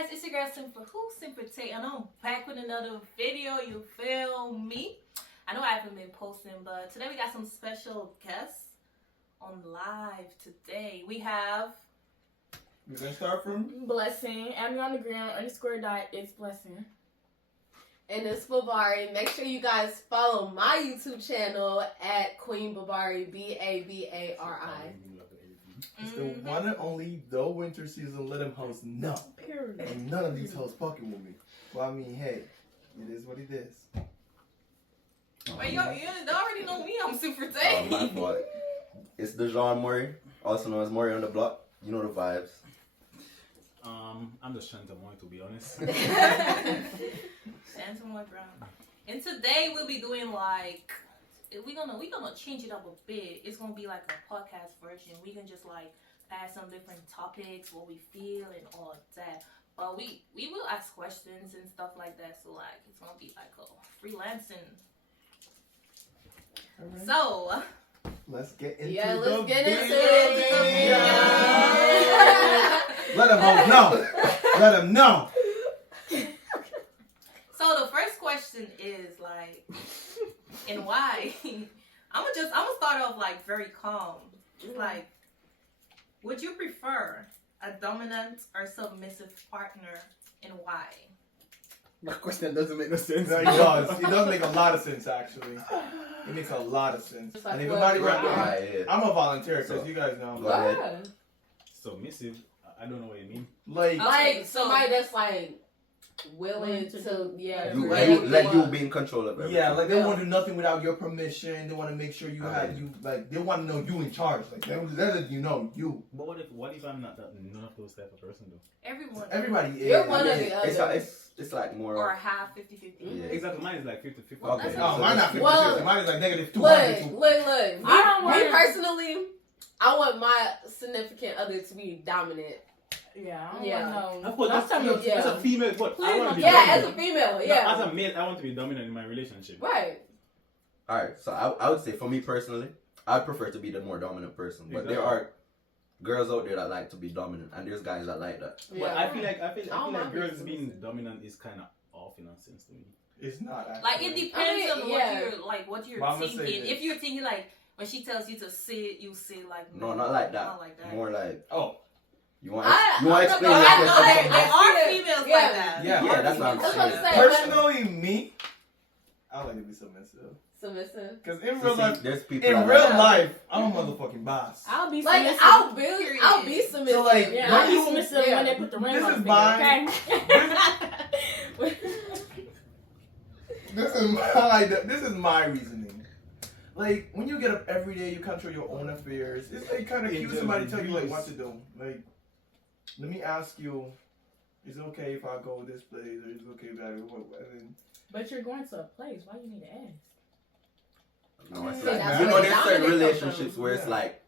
guys, it's your girl Simper Who, Simper Tay, and I'm back with another video, you feel me? I know I haven't been posting, but today we got some special guests on live today. We have... We're gonna start from Blessing. Add me on the gram, _ it's Blessing. And it's Babari. Make sure you guys follow my YouTube channel at Queen Babari, Babari. It's the one and only The Winter Season Let Him Host. No. Period. And none of these hosts fucking with me. Well, I mean, hey, it is what it is. Wait, you already know me, I'm Super Tay. My fault. It's Dejan Murray, also known as Murray on the block. You know the vibes. I'm just trying to more, to be honest. Santa Moy Brown. And today we'll be doing like... We're gonna change it up a bit. It's gonna be like a podcast version. We can just like add some different topics, what we feel and all of that. But we will ask questions and stuff like that. So like it's gonna be like a freelancing. Right. So Let's get into Let's get video. into it. Let them know. Let them know. So the first question is like, and why? I'm gonna start off like very calm. It's like, would you prefer a dominant or submissive partner, and why? That question doesn't make no sense. No, it does. It does make a lot of sense, actually. It makes a lot of sense. It's like, And everybody well, right I'm a volunteer, because So, you guys know. go ahead. Yeah. Submissive. I don't know what you mean. Like, Okay, Like somebody that's like willing to You like, you be in control of everything. yeah, like they want to do nothing without your permission. They want to make sure you have you like. They want to know you in charge. Like they let you know you. But what if I'm not none of those type of person though? Everyone. Everybody is. You're one of Yeah. the other. It's like more. Or a half 50-50. Yeah. Exactly. Mine is like 50-50. Well, Okay. that's Oh, mine not 50. Well, Mine is like negative 200. Look. I don't Me wanna- personally, I want my significant other to be dominant. Yeah, I don't Yeah. want no. Of course, Don't tell me- yeah. as a female, what? I Please want to be don't- Yeah, dominant. as a female, No, yeah. as a male, I want to be dominant in my relationship. Right. Alright, so I would say for me personally, I'd prefer to be the more dominant person. But there Exactly. are girls out there that like to be dominant, and there's guys that like that. But Yeah. I feel like don't mind girls being being submissive. dominant is kind of off in a sense to me. It's not. Actually. Like it depends I mean, on yeah. what you're But I'ma say thinking. this. If you're thinking like when she tells you to sit, you sit like No, not like that. Not like that. More like Oh. you want I to explain don't know. your I know question. there are Yeah. females Yeah. like that. Yeah. Yeah, that's what I'm That's what I'm saying. saying. Personally, me, I like to be submissive. Submissive. Because in So real see, life, there's people in that real like that. life, I'm a motherfucking boss. I'll be Like submissive. I'll be Period. submissive. So, like, Yeah, when I'll be you- submissive yeah. when they put the ring This on is the mine. finger, okay? This is my reasoning. Like when you get up every day, you control your own affairs. It's like kind of cute. Somebody tell you like what to do. Like, let me ask you, is it okay if I go this place, or is it okay if I go? And then, But you're going to a place. Why you need to ask? No, it's See, like, that's you know, where there's the certain dominant comes relationships from. where it's Yeah. like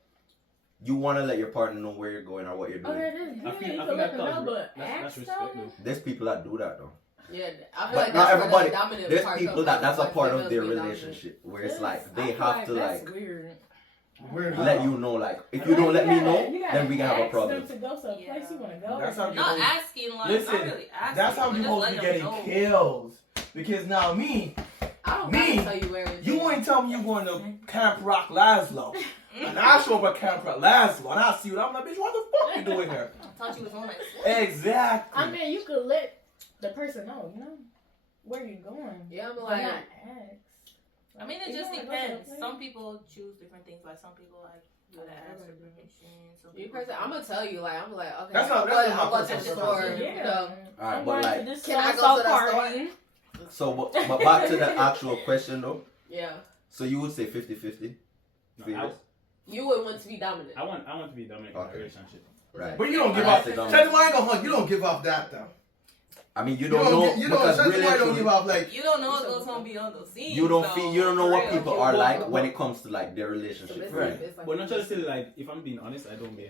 you want to let your partner know where you're going or what you're doing. Okay, then I feel- you I can feel let them like know, but that's ask respect, them. though. There's people that do that though. Yeah, I feel But like not that's everybody. where the dominant There's part people comes that's from, a part of females their being dominant. relationship where it's Yes, like I they feel have to that's like weird. we're let you know, like if you don't let me know, then we can have a problem. Ask them to go to a place you want to go. That's how you Not know. asking like Listen, not really asking. That's how but you just supposed let to be them getting know. kills. Because now me, I don't Me? gotta tell you where it is. you ain't tell me you going to Camp Rock Laszlo. And I show up at Camp Rock Laszlo and I see you. I'm like, bitch, what the fuck you doing here? I thought you was on that. Exactly. I mean, you could let the person know, where you're going. Yeah, I'm But like, not ask. I mean, it If just you wanna go to a depends. place- Some people choose different things. Like some people like gotta ask for permission. Some you people person, I'm gonna tell you, like, I'm like, okay, That's not- I'm that's going not to my the personal store. preference. You Yeah. know. Alright, I'm but going like to this Can I go so-and-so to that party. so, but back to the actual question though. Yeah. So you would say 50-50? No, Females? You would want to be dominant. I want to be dominant in a Okay. relationship. Right. But you don't give I up. like the Tell them I ain't gonna hunt. You don't give up that though. I mean, you don't know You because don't. really, Tell them I don't truly, give up. Like You don't know what goes on beyond the scenes. you don't though, feel, you don't know for what real. people are like when it comes to like their relationship. Submissive, Right. it's like- But not just still like, if I'm being honest, I don't be.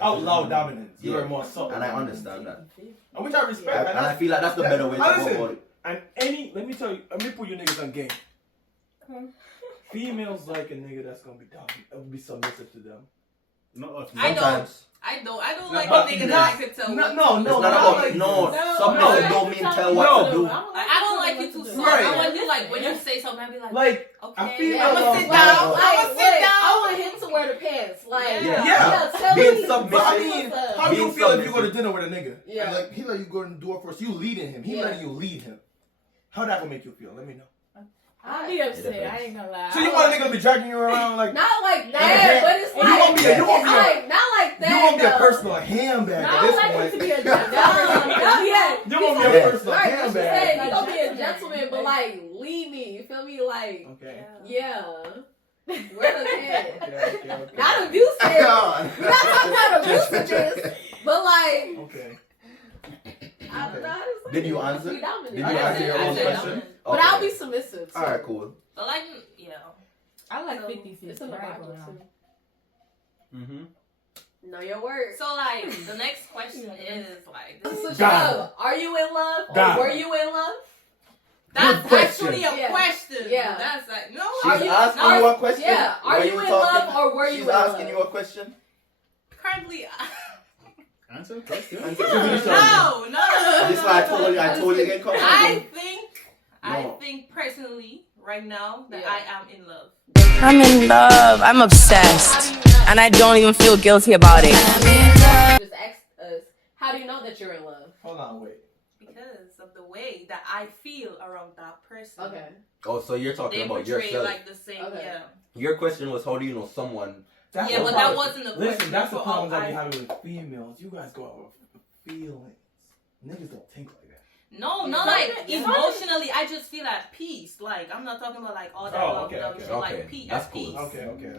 outlaw dominance. You Yeah. are more subtle. And I understand that. And which I respect. And I feel like that's the better way to go Listen. about it. And let me tell you, let me put you niggas on game. Females like a nigga that's gonna be dominant, be submissive to them. Not us. I know. Sometimes. I don't No, like but a nigga no, that I could tell. No, what no, to do. no. It's not not about like- no. No, Submissive no. don't mean tell No. what to do. I don't like you too soft. Right. I want you like when you say something, I be like, Like, okay, I feel I'ma like- sit Like, down. Like, I'ma look, sit down. I want him to wear the pants. Like, Yeah. tell Being me. submissive. But I mean, What's up? how do you Being feel if you go submissive. to dinner with a nigga? Yeah. And like he let you go in the door first. You leading him. He Yeah. letting you lead him. How that gonna make you feel? Let me know. I'll be upset. I ain't gonna lie. So you want a nigga to be dragging you around like Not like hand. that, but it's You like, won't be a- you won't it's be a- like, not like that. you won't be a though. personal handbag No, at I this would like him point. to be a No, yeah. You won't be a Yeah. personal Right, what you handbag. said, he gonna be a Like gentleman, but gentleman. like, lead me, you feel me? Like, Okay. yeah. Wear the pants. Okay. Not abusive. We're God. not talking about abusive, but like, Okay. I don't know how to say Did you it. answer? Be dominant. Did you I answer said- your I own said question? dominant. But Okay. I'll be submissive. Too. Alright, cool. But like, yeah. I like So, 50-50. It's in the I ain't Bible gonna lie. too. Mm-hmm. Know your words. So like, the next question is like, this So is, shut Dom. up. Are you in love? Or Dom. were you in love? that's Good question. actually a Yeah. question. Yeah. That's like, no. Are She's you- asking are- you a question. Yeah. Are Were you in talking- love or were you She's in asking love? you a question. Currently, Answer the question. Answer the question. no. This is why I told you again. Come I No. think personally, right now, that Yeah. I am in love. I'm in love. I'm obsessed. And I don't even feel guilty about it. Just ask us. How do you know that you're in love? Hold on, wait. Because of the way that I feel around that person. Okay. Oh, so you're talking They about portray yourself. like the same, Okay. yeah. Your question was, how do you know someone? That's Yeah, the but that problem. wasn't the question. Listen, that's the For problems all I be I- having with females. You guys go out with feelings. Niggas don't think like that. No, not Something- like yeah. emotionally. I just feel at peace. Like I'm not talking about like all that Oh, love, okay, love okay. shit. Okay, Like peace. that's At cool. peace.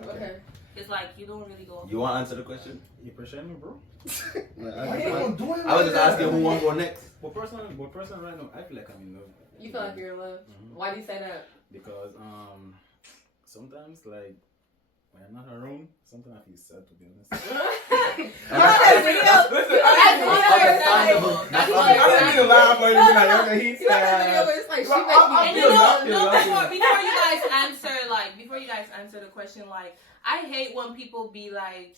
Okay. It's like you don't really go. You want to answer the question? You pressure me, bro. Why you don't do it I was like just that? asking who want to go next. But personally right now, I feel like I'm in love. You feel like you're in love? Mhm. Why do you say that? Because sometimes like when I'm not around, sometimes I feel sad, to be honest. That's real. Listen, That's understandable. I didn't mean to laugh or anything like that. He's You know that video sad. where it's like she Well, make I And me you feel know, that, no, feel before you guys answer the question, like I hate when people be like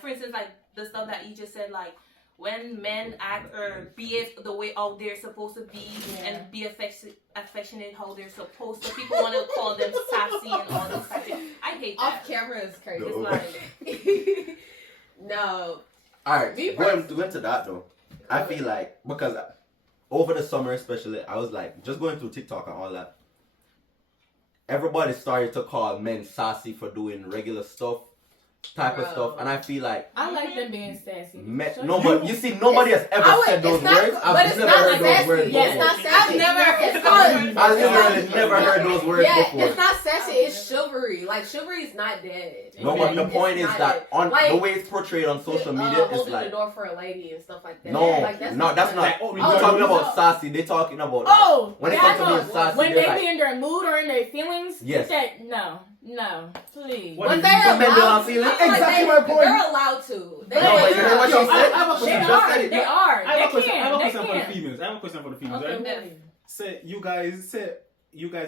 for instance, like the stuff that you just said, like when men act or behave the way how they're supposed to be and be affectionate how they're supposed to. People want to call them sassy and all this type of thing. I hate that. off camera is crazy. It's No. like, All No. right, Me going to that though, I feel like because over the summer especially, I was like just going through TikTok and all that. Everybody started to call men sassy for doing regular stuff, type of Bro. stuff, and I feel like I like them being sassy. no, but you see, nobody has ever said those words. but I've it's never not heard like those sassy. words Yeah, before. it's not sassy. I've never It's heard called- I literally never heard those words Yeah, before. it's not sassy. It's chivalry. Like chivalry is not dead. No, but the It's point is not that dead. on Like, the way it's portrayed on social media, it's holding like the door for a lady and stuff like that. no, like, that's not not. Like, oh, We're we talking don't about know. sassy. They're talking about Oh, when it yeah, comes to I know. being sassy. When they're they like, be in their mood or in their feelings, Yes. that no, please. What When if they're you- Some men don't allowed have feelings. I feel like Exactly my point. They're allowed to. They No, but you hear what she Yo, said? I have a She question. They just are. said it. They are. I have a question. They I have a can. question for They the can. females. I have a question for the females, Okay, right? Willie. Say you guys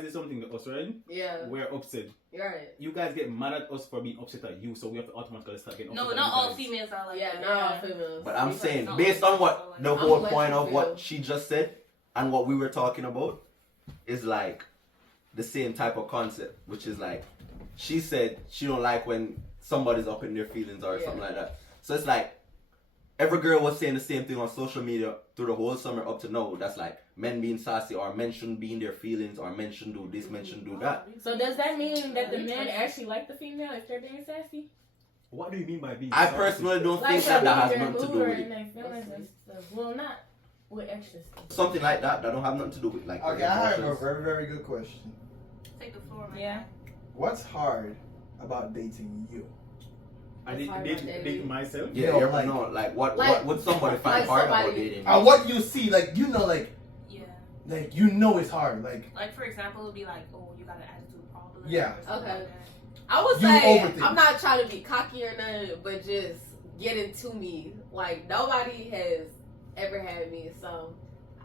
did something to us, right? Yeah, We're upset. you're right. You guys get mad at us for being upset at you, so we have to automatically start getting upset no, at not you all guys. females are like Yeah, that. not all females. But I'm We saying, not based on all what females the are like whole that. point of I'm what like, she just said and what we were talking about is like the same type of concept, which is like she said she don't like when somebody's up in their feelings or Yeah. something like that. So it's like every girl was saying the same thing on social media through the whole summer up to now. That's like men being sassy or men shouldn't be in their feelings or men shouldn't do this, men shouldn't do that. So does that mean that the men actually like the female if they're being sassy? What do you mean by being I sassy? personally don't Like think that has in their nothing to mood do or with in it. their feelings and stuff. Well, not with extra stuff. Something like that don't have nothing to do with like Okay, their I have a emotions. very, very good question. Take the floor, man. Yeah. What's hard about dating you? I did It's hard date, about dating. date myself. Yeah, No, you're like- no, like what Like- would somebody find like hard about somebody- dating? What you see, like you know, like Yeah. you know it's hard. Like for example, it would be like, oh, you got an attitude problem. Yeah. or something Okay. like that. I would You say overthink. I'm not trying to be cocky or nothing, but just getting to me. Like nobody has ever had me, so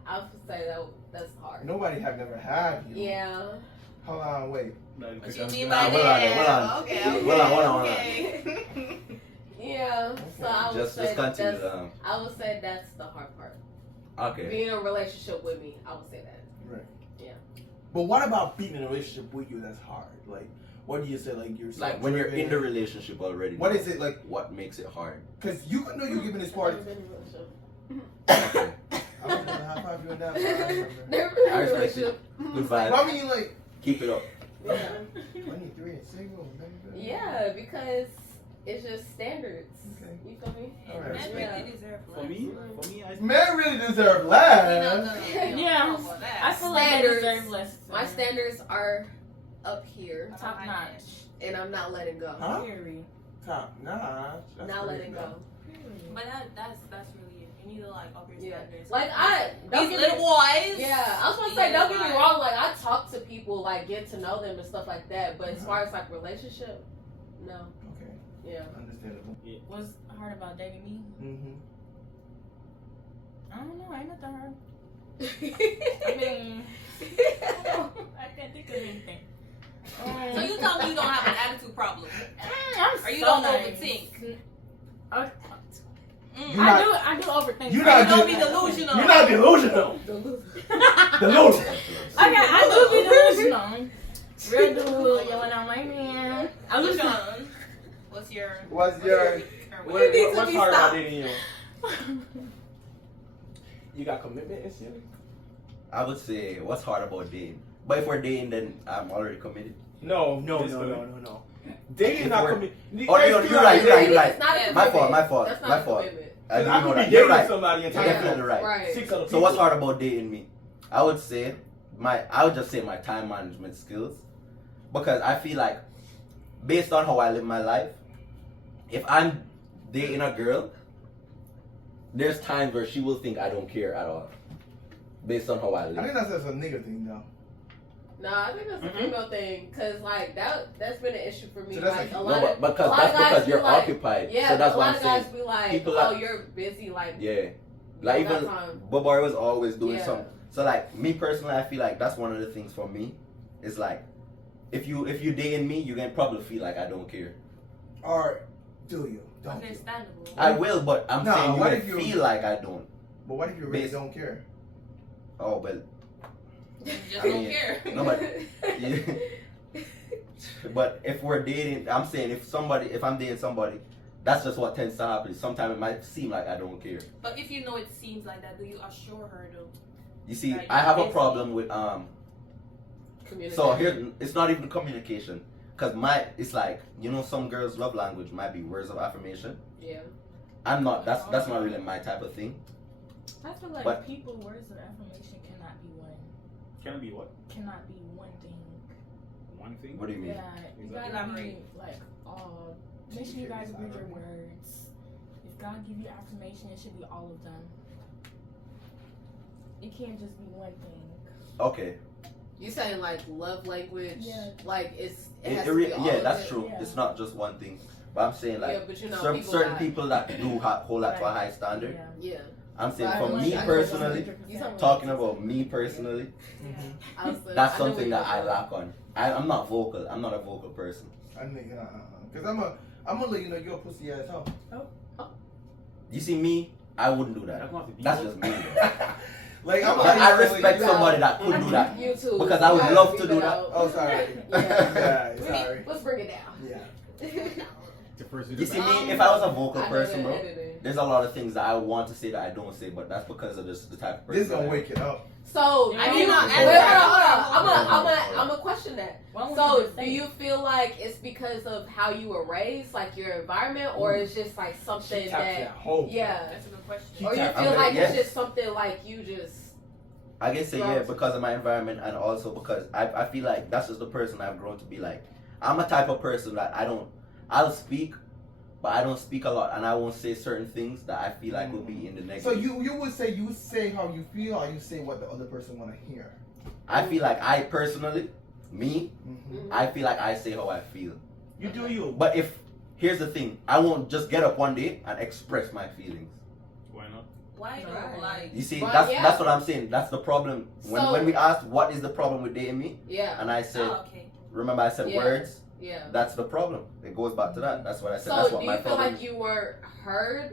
I would say that's hard. Nobody have never had you. Yeah. Hold on, wait. Like, What you mean Nah, by hold on, that? hold on. Okay, Hold on, hold on, hold on. okay. Yeah. So I would Just say continue. that's, I would say that's the hard part. Okay. Being in a relationship with me, I would say that. Right. Yeah. But what about being in a relationship with you that's hard? Like, what do you say? Like, you're Like when you're in the relationship already. What is it like? What makes it hard? Because you know you're giving this party. Never been in a relationship. Okay. I was gonna high five you on that. Never been in I a respect relationship. Good But vibe. I mean, like, Keep it up. Yeah. 23 and single. Maybe. Yeah, because it's just standards. Okay. You feel me? All right. Men Yeah. really deserve For me, I Men really deserve No, less. Yeah. I feel like they Standards. deserve less. My standards are up here, Top notch. and I'm not letting go. Huh? Period. Top notch. That's Not crazy, letting though. go. But that's really it. You need to like up your Yeah. standards. Like I don't These get little me, boys. yeah, I was gonna say don't get me wrong. Like I talk to people, like get to know them and stuff like that. But as far as like relationship, no. Okay. Yeah. Understandable. What's hard about dating me? Mm-hmm. I don't know. Ain't nothing hard. I I mean, I can't think of anything. So you tell me you don't have an attitude problem, I'm or you so don't nice. overthink. I You're not- I do overthink. You're Or not you don't de- be delusional. You're not delusional. Delusional. Okay, I do be delusional. Real Delulu, yelling out my man. I lose Sean, what's your What's your You need to what's be hard about stopped. dating you? You got commitment issues? I would say what's hard about dating. But if we're dating, then I'm already committed. No. Dating If not we're- commitment. Oh, you're right. It's not a My fault. commitment. My fault. That's not My a fault. commitment. I do I know could be that. You're dating right. somebody and You're talking definitely to right. Right. 6 other people. So what's hard about dating me? I would say I would just say my time management skills, because I feel like based on how I live my life, if I'm dating a girl, there's times where she will think I don't care at all, based on how I I live. think that's just a nigga thing though. Nah, I think that's a female thing, cause like that's been an issue for me. So that's like like- a No, lot of but because a lot that's of guys because be you're like- occupied. yeah, So that's a what lot I'm of saying. guys be like, People oh, are- you're busy, like Yeah. Like you don't even got time. Boboy was always doing Yeah. something. So like me personally, I feel like that's one of the things for me. It's like if you dating me, you can probably feel like I don't care. Or do you? Don't you? understandable? I will, but I'm Nah, saying you what can if you- feel like I don't. But what if you really Bas- don't care? Oh, well, You just I don't mean, care. no, but but if we're dating, I'm saying if I'm dating somebody, that's just what tends to happen. Sometimes it might seem like I don't care. But if you know it seems like that, do you assure her though? You see, Like, I have a busy. problem with So here, it's not even communication, cause it's like some girls' love language might be words of affirmation. Yeah. I'm not. That's not really my type of thing. I feel like But- people words of affirmation cannot be one. Can it be what? Cannot be one thing. One thing? What do you mean? Yeah, you gotta Elaborate. be like all. Make sure you guys read your words. If God give you affirmation, it should be all of them. It can't just be one thing. Okay. You saying like love language? Yeah. Like it has It to be all yeah, of that's it. true. Yeah. It's not just one thing. But I'm saying Yeah, like but you know, certain people people that do hold that to a Right. high standard. Yeah. Yeah. I'm saying Right. for I me know personally, 100%. talking about me personally, I was, that's I know something where that I you're going. lack on. I'm not vocal. I'm not a vocal person. I think, cause I'm gonna let you know you're a pussy ass hoe. You see me, I wouldn't do that. That's not the beat. That's just me. Like I'm. But I already respect like, somebody that could do that. You too. Because I would Yeah, love to leave do it that. out. Oh, sorry. Yeah. Yeah, sorry. Let's bring it down. Yeah. The first You see me, if I was a vocal I know person, that bro, editing. there's a lot of things that I want to say that I don't say, but that's because of the type of person. This gonna I am. wake it up. So, I do mean, you, not wait, answer. hold on. Yeah. I'm gonna question that. Why would So, you do say you it? feel like it's because of how you were raised, like your environment, or it's just like She something tapped that, that hole. yeah, That's a good question. She or you tapped- feel like yes. it's just something like you just, I can say yeah Right. because of my environment and also because I feel like that's just the person I've grown to be like. I'm a type of person that I'll speak, but I don't speak a lot and I won't say certain things that I feel like will be in the negative. So you would say how you feel, or you say what the other person want to hear. I feel like I personally, me, Mm-hmm. I feel like I say how I feel. You do you. But here's the thing, I won't just get up one day and express my feelings. Why not? Why though? Right. Like, You see, Well, that's yeah. that's what I'm saying. That's the problem. So- When we asked what is the problem with dating me, yeah. and I said, oh, okay. remember I said Yeah. words. Yeah. That's the problem. It goes back to that. That's what I said. So That's do what you my feel problem like is. you were heard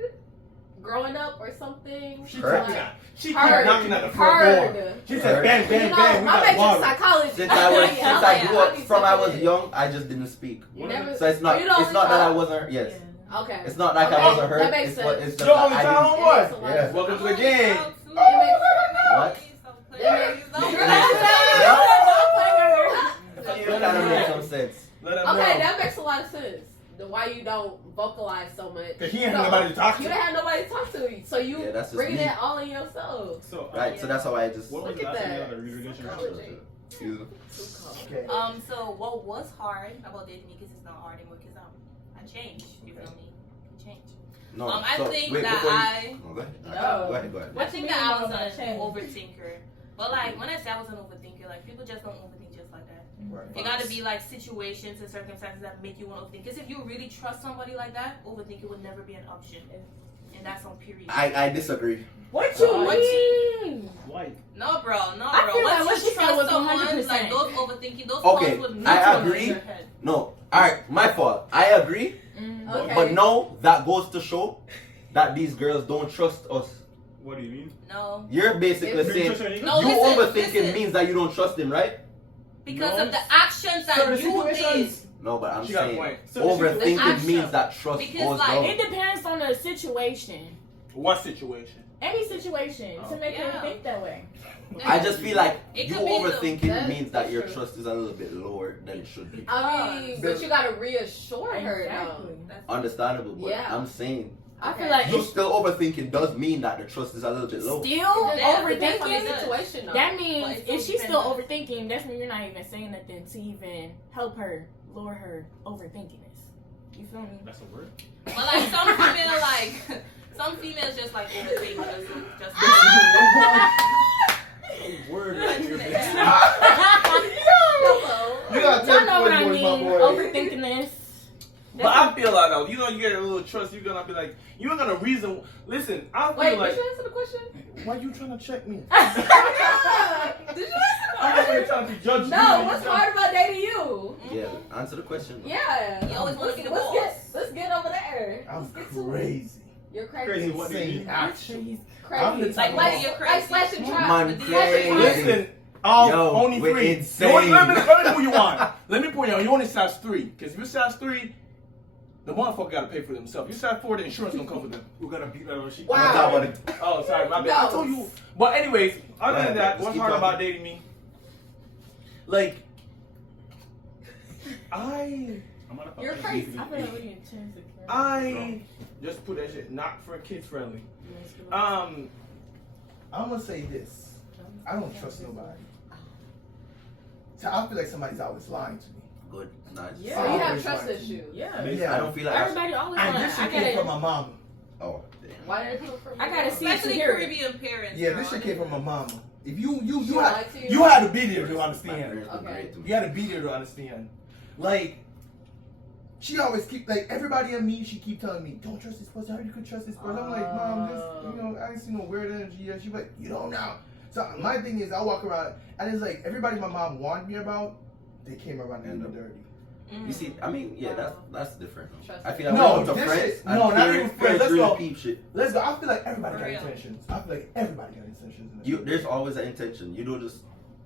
growing up or something? She Heard. kept she kept Heard. knocking at the front door. Heard. She said, Heard. bang, bang, You know, bang, we my got major water. psychology. Since I grew up, be from I was taking it. young, I just didn't speak. You never. So it's not. Are you the It's only not that I child? wasn't. Yes. Okay. It's not like Okay, I wasn't that heard. makes It's what. sense. It's just Yo, that only I time, didn't. homeboy. It makes a lot of Yeah. sense. Welcome to the game. What? You gotta make some sense. Let him Okay, know. that makes a lot of sense. The why you don't vocalize so much. Cause he ain't have nobody to talk You to. didn't have nobody to talk to, so you Yeah, that's just bringing me. that all in yourself. So, Right. So that's how I just. what was Look the at last time you that. had a relationship? Psychology. Excuse me. Okay. So what was hard about dating me, because it's not hard anymore, because I changed. You feel me? I changed. No. I so, think wait, that before you- I. Oh, go ahead. No. Go ahead. Go ahead. I think that I was an change? overthinker. But like when I say I was an overthinker, like people just don't overthink just like that. Right. It gotta be like situations and circumstances that make you want to overthink. Because if you really trust somebody like that, overthinking would never be an option. And that's on period. I disagree. What you What mean? Like, No, bro. I feel like what Once she you said trust was someone, 100%. like those overthinking, those Okay, thoughts would I never agree. in your head. No. All right. My fault. I agree. Okay. But no, that goes to show that these girls don't trust us. what do you mean? No. You're basically It's- saying No, you listen, overthinking listen. means that you don't trust him, right? Because No. of the actions that Certain you did. situations. No, but I'm She got a saying point. overthinking Action. means that trust Because, goes like, down. It depends on the situation. What situation? Any situation to make Yeah. them think that way. I just feel like It you could be the- overthinking That- means that your that's true. trust is a little bit lower than it should be. I mean, but you gotta reassure her though. Exactly. That's- Understandable, but Yeah. I'm saying I feel Okay. like you it's still overthinking does mean that the trust is a little bit low. still Yeah, but Depends on the overthinking. situation though. That But means it's if so she's still dependent. overthinking, that's when you're not even saying nothing to even help her lower her overthinkingness. You feel me? That's a word? But like some female, like some females just like overthink just Word. You got Y'all 10 know what I boys, my mean? boy. Overthinkingness. But I feel like though, you know, you get a little trust. You're gonna be like, you ain't gonna reason. Listen, I feel Wait, like, did you answer the question? why you trying to check me? Did you answer the I'm not question? really trying to judge you. No, what's hard about dating you? Yeah, answer the question. Yeah. You always want to be the let's boss. let's get over there. I'm Let's get to it. crazy. You're crazy. Crazy. What do you Insane mean? action. Crazy. I'm the Like, type why of- you're Like crazy? slash and trap. Man, Slash and crazy. trap. Listen, only we're 3. insane. You want- let me put you on. Let me put you on. You only size 3. Because if you size 3, the motherfucker gotta pay for themselves. You size 4, the insurance don't cover them. Who gotta beat that on sheet? Wow. I'm talking about it. Oh, sorry, my bad. No. I told you. But anyways, other Go than ahead, that, just what's keep hard talking. about dating me? Like, I You're crazy. I feel like we need to change the camera. I just put that shit not for kids friendly. I'm gonna say this. I don't trust nobody. So I feel like somebody's always lying to me. Good, nice. Yeah. So you have Always trust lying. issues. Yeah. Yeah. I don't feel like. Everybody always And wanna, this I shit came from gotta, my mama. Oh, damn. Why did it come from? I gotta see it to Especially hear it. Caribbean parents. Yeah, bro. this shit came from my mama. If you She had lied to you? you had to be there to My understand. parents were Okay. great to me. You had to be there to understand. Like, she always keep like everybody in me. She keep telling me, "Don't trust this person. How you could trust this person?" I'm like, "Mom, this I ain't seen no weird energy yet." She's like, "You don't know." So my thing is, I walk around and it's like everybody my mom warned me about, they came around and did me dirty. Mm. You see, I mean, yeah, that's different. Trust I feel like No, when it comes to this friends, shit- and no, not parents, even friends, parents let's really go. peep shit. Let's go. I feel like everybody For got real. intentions. I feel like everybody got intentions. In You, there's always an intention. You don't just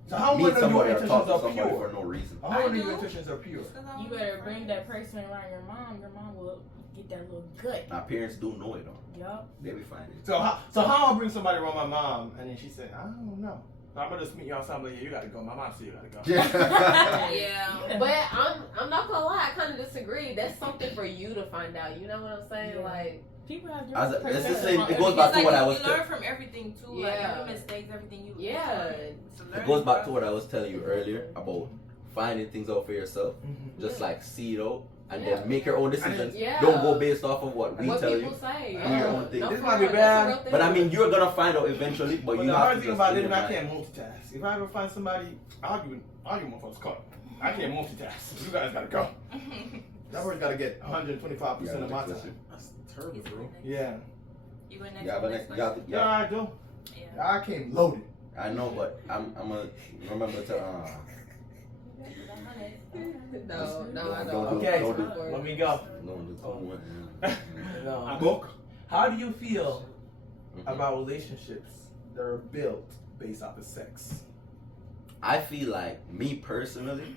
so how meet much of your somebody or intentions talk to are somebody pure? for no reason. How many of I your do. intentions are pure? You better bring that person around your mom. Your mom will get that little gut. My parents do know it all. Yup. They be fine. So how I bring somebody around my mom and then she said, I don't know. So I'm gonna just meet you outside. Like, yeah, you gotta go. My mom said you gotta go. Yeah. But I'm not gonna lie. I kind of disagree. That's something for you to find out. You know what I'm saying? Yeah. Like, People have As different a- it's the perspectives same- on it goes everything. back It's to like what I you was learn from everything too. Like Yeah. every mistakes, everything you. Yeah. It's a It learning goes back to process. what I was telling you earlier about finding things out for yourself. Mhm. Just like see it out and Yeah. then make your own decisions. Yeah. Don't go based off of what we what tell people you. say. Do your own thing. No, This for might be real, bad, that's a real thing. But I mean, you're gonna find out eventually. But But you the have hard to thing just about do it is it I right. can't multitask. If I ever find somebody arguing motherfuckers cut. I can't multitask. You guys gotta go. That word's gotta get 125% of my time. That's terrible, bro. Yeah. You going next? Yeah, to but the next, next you have to, Yeah, yeah. I do. Yeah. I came loaded. I know, but I'm gonna remember to No, I Don't don't. Okay, do- let me go. No, that's Oh. one. No. A book. How do you feel Mhm. about relationships that are built based off of sex? I feel like me personally.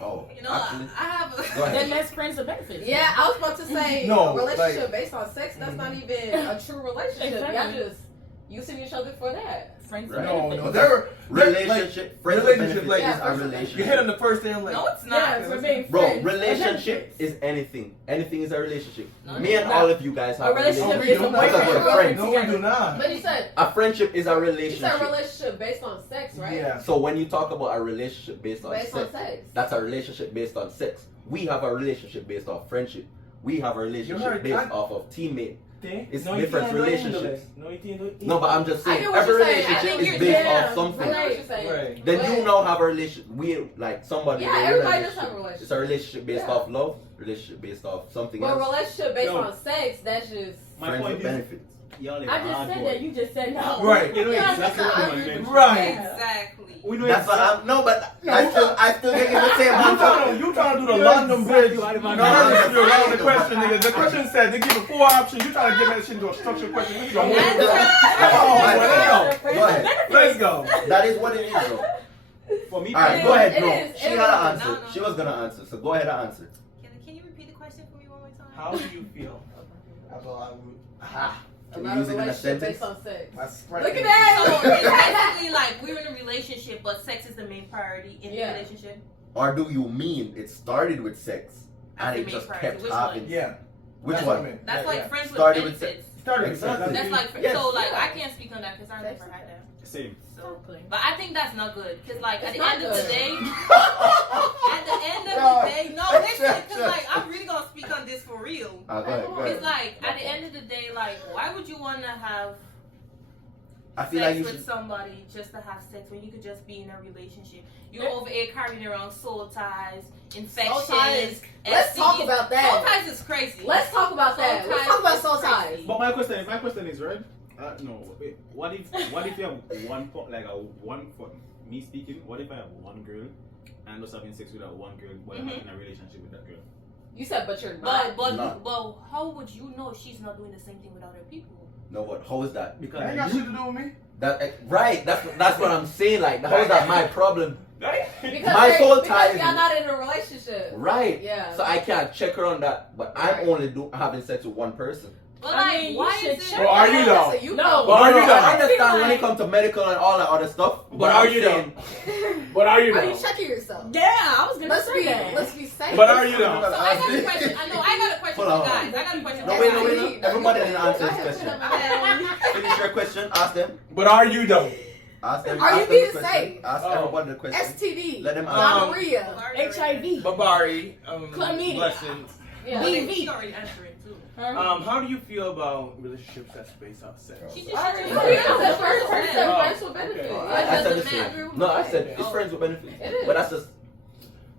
Oh, You know, actually, I have Go a. ahead. Then that's friends with benefits. Yeah, I was about to say No, a relationship like- based on sex. That's not even a true relationship. Exactly. Y'all just using each other for that. Friends with Right. No, benefits. no, they're Relationship, friends with relationship, benefits like- is Yeah, a friends with relationship. you hit on the first day. I'm like, No, it's not. Yeah, for being Bro, friends. relationship is anything. Anything is a relationship. No, Me and no. all of you guys have A relationship no, we is do a not. Because we're boyfriend friends. No, we do not. But you said A friendship is a you said relationship. relationship based on sex, right? Yeah. So when you talk about a relationship based on Based sex, on sex. that's a relationship based on sex. We have a relationship based off friendship. We have a relationship heard based that? off of teammate. It's No, you different can't do relationships. English. No, you can't do English. No, but I'm just I saying get what every you're saying. I relationship think is you're- based yeah. off I know something. what you're saying. Right. Then But- you now have a relationship. We like somebody. Yeah, in a everybody does have a It's relationship. a relationship based Yeah. off love, relationship based off something But else. relationship based No. on sex, that's just. My Friends point with is, benefits. y'all are I just hard said boy. that. You just said no. Right. You know Yeah, exactly that's what what I I meant. Right. Exactly. We know That's what exactly. I'm. No, but I still get the same answer. You trying to do the London Bridge? what I'm No, saying. you're around the question, nigga. The question said they give you 4 options. You trying to get that shit into a structured question? Let's go. Go ahead. Let's go. That is what it is, though. For me, All right, It go is, ahead. it No, is, she it had is. an answer. No, no. She was gonna answer, so go ahead and answer. Can you repeat the question for me one more time? How do you feel about Can you About a use it in a relationship sentence? based on sex. that's Look at So that! it's basically like we're in a relationship, but sex is the main priority in Yeah. the relationship. Or do you mean it started with sex and That's the it main just priority. kept Which happening? one? Yeah. Which That's what I one? mean. That's Yeah, like yeah. friends with Started with benefits. Started with Exactly. sex. That's like Yes. so like I can't speak on that because I never had that. same. So, but I think that's not good because like at It's the not end of the good. day, at the end of the day, no, listen, because like I'm really gonna speak on this for real. Go ahead, go ahead. It's like at the end of the day, like why would you want to have I feel sex like you with should. somebody just to have sex when you could just be in a relationship? You're over here carrying around soul ties, infections. Soul ties. Let's talk STDs. about that. Soul ties is crazy. Let's talk about that. Soul Let's ties talk about is soul ties. crazy. But my question is right. No, wait, what if you have for me speaking? What if I have one girl and just having sex with that one girl, but I'm not in a relationship with that girl? You said, but you're But not. No. how would you know she's not doing the same thing with other people? No, what? How is that? Because That ain't got shit to do with me. That right? That's what I'm saying. Like, how is that my problem? Because My soul because ties- y'all not in a relationship. Right. Yeah. So I can't check her on that, but Right. I'm only having sex with one person. But I like, mean, you why should is check it? Well, are you though? So you No. know. But are you I though? understand when like- it comes to medical and all that other stuff. But are you saying- But are you Are you though? checking yourself? Yeah, I was gonna say that. Let's be safe. But are you So though? I got a question. I know I got a question for Hold you on. guys. I got a question. No, for wait, you no, guys. wait, no. Everybody didn't answer this Go ahead. question. Finish your question. Ask them. But are you though? Ask them. Are you ask them being the question. safe? Ask Oh. everybody the question. STD. Let them answer. Gonorrhea. HIV. Babari. Chlamydia. Blessings. Yeah. Well, BV. she already answered it too. How do you feel about relationships that's based off sex? She Yeah, just that's first Oh, friends with benefits. okay. I said the doesn't matter. same. No, I said it's Oh. friends with benefits. It is. But that's just.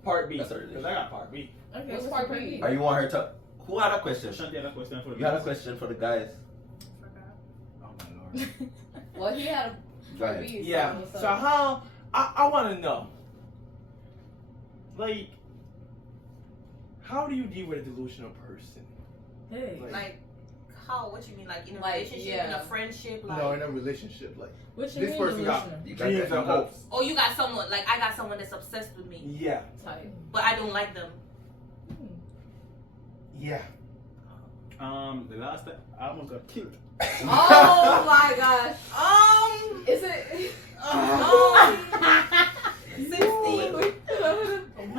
Part B. That's a Because I got part B. Okay, What's what's part part B? B? Are you want her to? Who had a question? Shanti had a question for the You had a guys. question for the guys. Oh my lord. Well, he had a Go part ahead. B. Yeah. So how? I want to know. Like, how do you deal with a delusional person? Hey, Like, how? What you mean? Like in a Like, relationship, in yeah. a friendship? Like, No, in a relationship, like what you this mean person got delusional? You got dreams that? and hopes. oh, you got someone. Like I got someone that's obsessed with me, Yeah. Type. but I don't like them. Yeah. The last time I almost got killed. Oh my gosh. Is it? 16.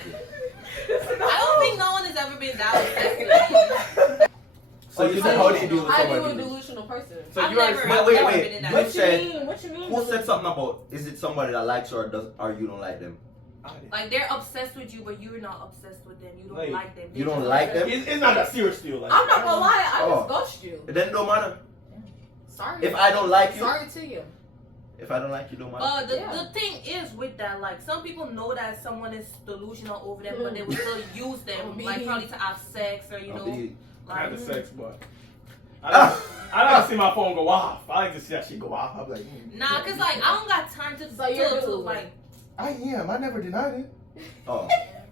I don't think no one has ever been that obsessed with me. So you said, how do you deal with I do a somebody? delusional person. So I've you are. never- But wait, I've wait. never been in that. You What you said mean? What you mean? who said something about? Is it somebody that likes you or does or you don't like them? Like they're obsessed with you, but you're not obsessed with them. You don't Like, like them. you They're don't just like them? It's not that serious deal. Like, I'm not gonna lie, I Oh. just ghost you. It then don't matter. Sorry. If I don't like you, Sorry to you. If I don't like you, don't matter. But the thing is with that, like some people know that someone is delusional over them, but they will still use them, like probably to have sex or I'll be- Kind like. of sex, but I like to see my phone go off. I like to see that shit go off. I'm like, Nah, cause like I don't got time to So you're to Delulu. like. I am. I never denied it. Oh.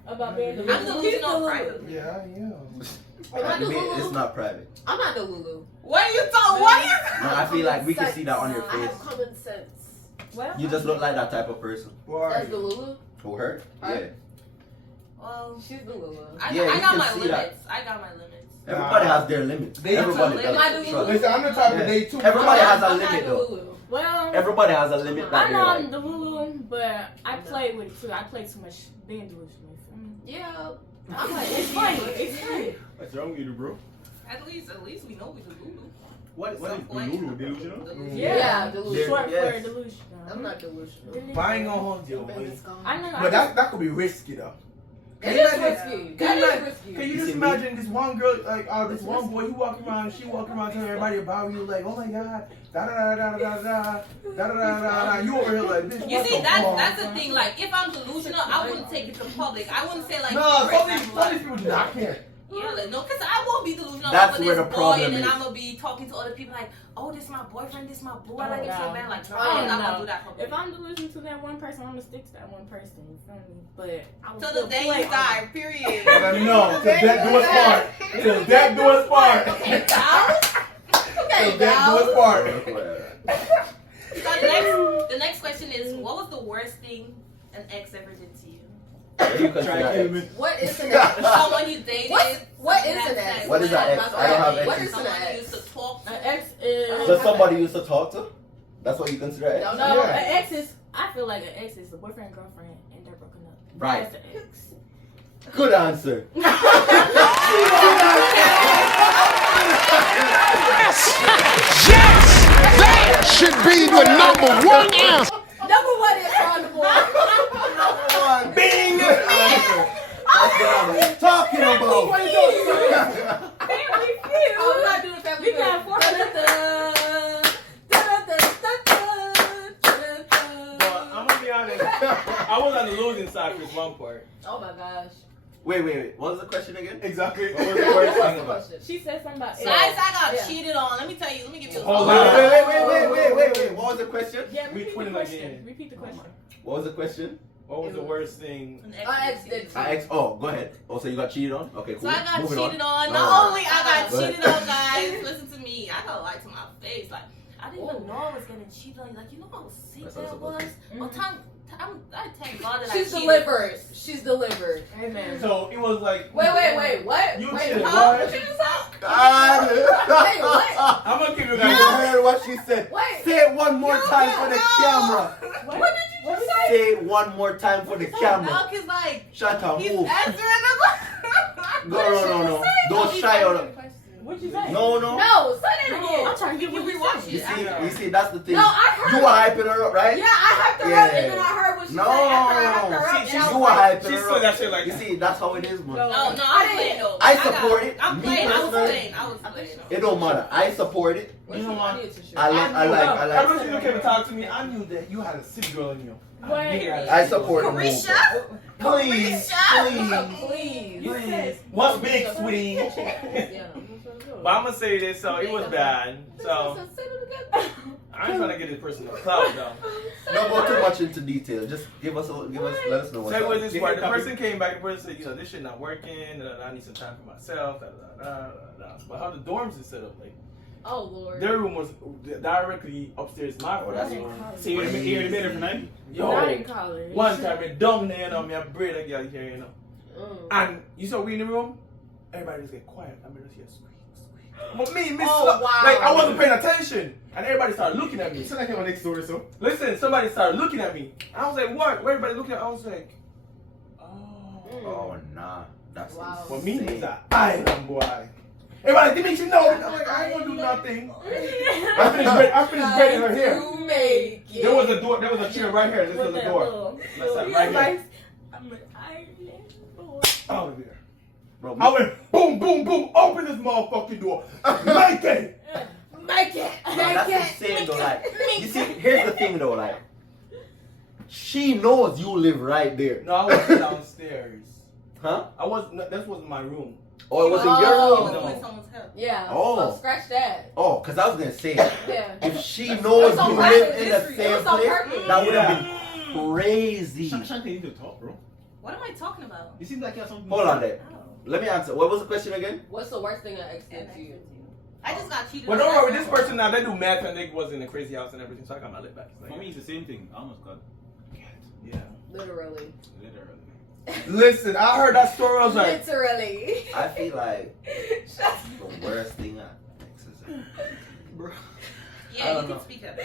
About being I'm delusional. delusional privately. Yeah, I am. Am I To me, Delulu? it's not private. I'm not Delulu. What are you talking? What are you? No, I feel like we can see that on your I have face. common sense. Well, You just look like that type of person. That's Delulu. Who hurt? Right. Yeah. Well, She's Delulu. I Yeah, you got can my see limits. that. I got my limits. Everybody has their limits. Everybody Everybody does. does. Am I Trust. Listen, I'm the type Yeah. of day too. Everybody has a I'm limit not though. Delulu. well, Everybody has a limit that I they're know like. I'm Delulu, but I play with it too. I play too much being delusional. Yeah. I'm like, it's funny. It's funny. What's wrong with you, bro? At least we know we Delulu. What is Some point. Delulu? Delusional? Delusional. Yeah, Delulu. Short Yes. for delusional. I'm not delusional. But I ain't gonna hold you. I know. But that could be risky though. It is risky. That is risky. Can you You just see me? imagine this one girl, like, this one boy, he walking around, she walking around telling everybody about you, like, oh my god, da da da da da da da da da da da. You over here like, bitch, You what see, the that's fuck? the thing. Like, if I'm delusional, I wouldn't take it to public. I wouldn't say like, No, for some of these example, people do not care. yeah, like, no, cause I won't be delusional That's over where this the boy, problem and then is. I'm gonna be talking to other people like, oh, this is my boyfriend, this is my boy, I like him so no. bad. Like, no, I I'm don't not know. gonna do that publicly. If I'm delusional to that one person, I'm gonna stick to that one person. You feel me? But I will Till still the day play you die, period. Let me know. Till death do us part. Till death do us part. Okay, Val. Okay, Till death do Val. us part. So the next question is, what was the worst thing an ex ever did to you? You consider ex? What is an ex? Someone you dated. What is you had an ex? sex What is with, an ex? I don't have What exes. is an Someone you ex? used to talk to. An ex is So somebody you used to talk to? That's what you consider ex? No, no. no. An ex is. I feel like an ex is a boyfriend and girlfriend, and they're broken up. Right. That's an ex. Good answer. That should be the number one answer. Number one is on the board. Bing! That's what I'm talking about. Oh, we're not doing family. We got four. But I'm gonna be honest. I was on the losing side for this one part. Oh my gosh. Wait. What was the question again? Exactly. What was the worst thing about? Question. She said something about Guys, I got Yeah. cheated on. Let me tell you. Let me give you a Hold Wait. on. What was the question? Yeah, We repeat the twinning question. again. Repeat the question. What was the question? What was the worst thing? An Ex did did to you. Ex. Oh, go ahead. Oh, so you got cheated on? Okay, So cool. I got Moving cheated on. Oh. Not only I got Go ahead. cheated on, guys. Listen to me. I gotta lie to my face. Like I didn't even know I was getting cheated on. Like you know how sick That's that what was. it's Well, I thank God that She's I cheated. delivered. She's delivered. Amen. So it was like. Wait. What? You Wait, cheated, huh? what? What you just said? God. Wait, what? I'm gonna give you You guys. heard what she said. Wait. Say it one more time for the camera. What did you just say? Say it one more time for the camera. No, cause like Shut up. he's Move. answering the No. Don't shy out. What'd you say? No. No, say that again. I'm trying to get You what you rewatch said. You see, that's the thing. No, I heard. You were hyping her up, right? Yeah, I hyped her Yeah. up, and then I heard what she No. said after I hyped her up. See, and I You was were like, hyping She her said up. that shit like You that. see, that's how it is, man. No, I'm playing though. I got- support it. I'm Me playing. I was personally, playing. It don't matter. I support it. You know what? I like. Ever since you came and talked to me, I knew that you had a city girl in you. I support the move. Carisha? Please, Please. please. What's big, sweetie? But I'm gonna say this, so it was bad. So I ain't trying to get this person a clout though. Don't go too much into detail. Just let us know what's Say what up. this part. The person came back. The person said, you know, this shit not working. I need some time for myself. But how the dorms is set up, like Oh Lord. their room was directly upstairs my first room. See, you're the better for night? Not in Yo, college. one time it dumb there on me, I bread I get here, you know. And you saw we in the room, everybody just get quiet. I mean, just hear squeak. But me, Miss, Oh, wow. like I wasn't paying attention, and everybody started looking at me. You said I came on next door, so. Listen, somebody started looking at me. I was like, what? Where everybody looking at? I was like, oh. Oh nah, that's Wow. For me, insane. it's an island boy. Everybody, Dimitri, no. I'm like, I ain't gonna do nothing. I finished braiding her hair. To make it. There was a door. There was a chair right here. This was the door. Let's have right here. I'm an island boy. Out of there. Bro, I went boom, boom, boom. Open this motherfucking door. Make it. Make it. No, Make that's it. insane though. Like, you see, here's the thing though. Like, she knows you live right there, No, I wasn't downstairs. huh? I was. No, this wasn't my room. Oh, it was in your He Oh. was room. doing someone's help. Yeah. Oh. So scratch that. Oh, cause I was gonna say, Yeah. if she It knows was on you purpose. live in the It same was on place, purpose. that would have been crazy. Shanti, you need to talk, bro. What am I talking about? You seem like you have something. Hold on there. Oh. Let me answer. What was the question again? What's the worst thing an ex did to you? I just got cheated Well, on. don't worry. This person now, they do math and they was in a crazy house and everything, so I got my lip back. For me, it's the same thing. I almost got Yeah. Literally. literally. Listen, I heard that story. I was like, Literally. I feel like the worst thing bro. I Yeah, don't you know. can speak up.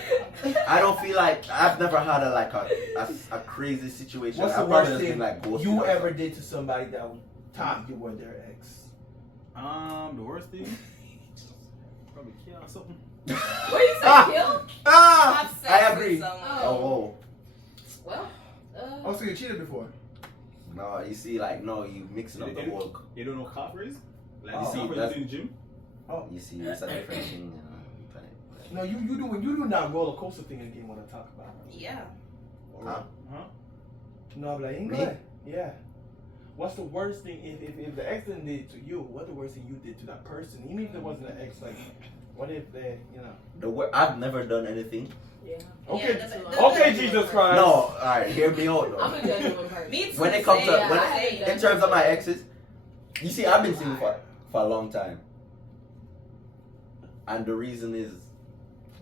I don't feel like I've never had a crazy situation. what's I've the probably worst just been thing like ghosted you or ever something. did to somebody that thought you were their ex? The worst thing? Probably kill or something. What you say, kill? Ah, Have sex I with agree. someone. Oh, Well, Oh, so you cheated before? no, you see, like, no, you mixing up the whole. You don't know calf raise? Like Oh, you see that's- in the gym? You see, it's a different thing. You know, No, you do that roller coaster thing again. Want to talk about? Yeah. Huh? No, I'm like, Me? yeah. What's the worst thing if the ex didn't did it to you? What's the worst thing you did to that person? Even if it wasn't an ex, like, what if they, you know? I've never done anything. yeah. Okay, Yeah, okay, Jesus Christ. No, all right, hear me out though. I'm a genuine person. Me too. When it comes to same, when, same. in terms of my exes, you see, I've been single for a long time, and the reason is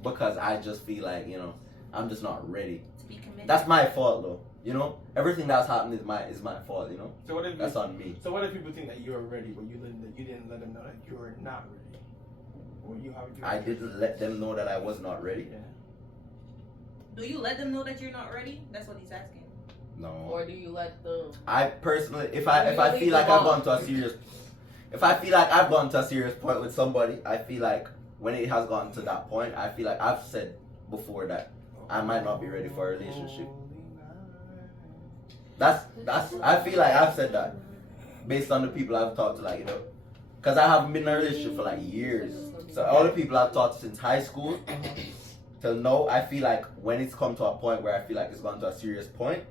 because I just feel like, you know, I'm just not ready. To be committed. That's my fault though. You know, everything that's happened is my fault. You know, So what if that's on me. So what if people think that you're ready, but you didn't let them know that you're not ready, or you have? I didn't let them know that I was not ready. Yeah. Do you let them know that you're not ready? That's what he's asking. No. Or do you let them? I personally, if I Really feel like go I've on. gone to a serious, if I feel like I've gone to a serious point with somebody, I feel like when it has gotten to that point, I feel like I've said before that I might not be ready for a relationship. That's I feel like I've said that based on the people I've talked to, like, you know, because I haven't been in a relationship for like years. So all the people I've talked to since high school till now, I feel like when it's come to a point where I feel like it's gone to a serious point,